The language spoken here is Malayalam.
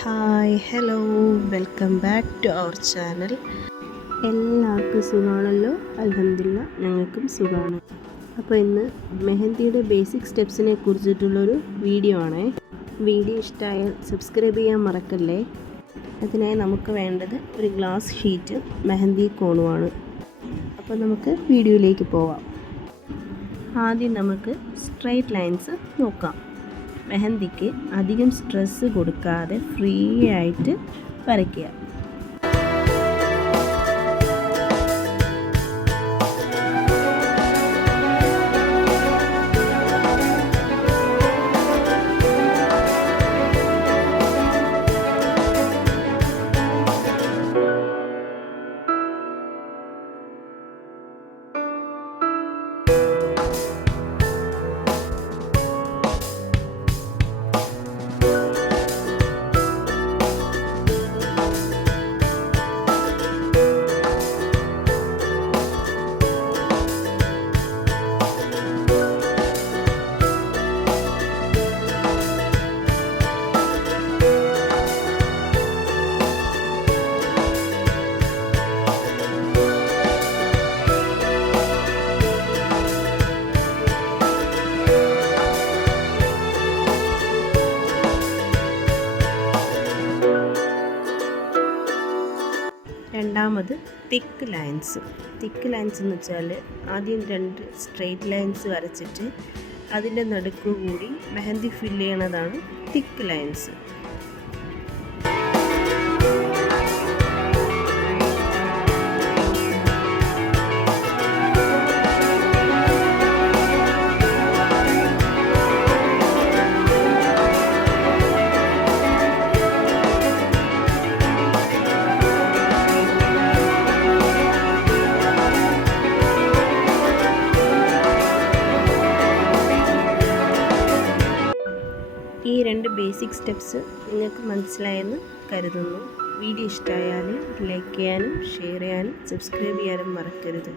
Hi hello welcome back to our channel. എല്ലാവർക്കും സുഖമാണല്ലോ? അൽഹംദുലില്ലാ, ഞങ്ങൾക്കും സുഖമാണ്. അപ്പോൾ ഇന്ന് മെഹന്തിയുടെ ബേസിക് സ്റ്റെപ്സിനെ കുറിച്ചിട്ടുള്ളൊരു വീഡിയോ ആണേ. വീഡിയോ ഇഷ്ടമായാൽ സബ്സ്ക്രൈബ് ചെയ്യാൻ മറക്കല്ലേ. അതിനായി നമുക്ക് വേണ്ടത് ഒരു ഗ്ലാസ് ഷീറ്റ് മെഹന്തി കോണുമാണ്. അപ്പോൾ നമുക്ക് വീഡിയോയിലേക്ക് പോവാം. ആദ്യം നമുക്ക് സ്ട്രെയിറ്റ് ലൈൻസ് നോക്കാം. മെഹന്തിക്ക് അധികം സ്ട്രെസ് കൊടുക്കാതെ ഫ്രീ ആയിട്ട് വരയ്ക്കുക. രണ്ടാമത് തിക്ക് ലൈൻസ് എന്ന് വെച്ചാൽ ആദ്യം 2 സ്ട്രെയിറ്റ് ലൈൻസ് വരച്ചിട്ട് അതിൻ്റെ നടുക്ക് കൂടി മെഹന്തി ഫില്ല് ചെയ്യണതാണ് തിക്ക് ലൈൻസ്. ഈ 2 ബേസിക് സ്റ്റെപ്സ് നിങ്ങൾക്ക് മനസ്സിലായെന്ന് കരുതുന്നു. വീഡിയോ ഇഷ്ടമായാൽ ലൈക്ക് ചെയ്യാനും ഷെയർ ചെയ്യാനും സബ്സ്ക്രൈബ് ചെയ്യാനും മറക്കരുത്.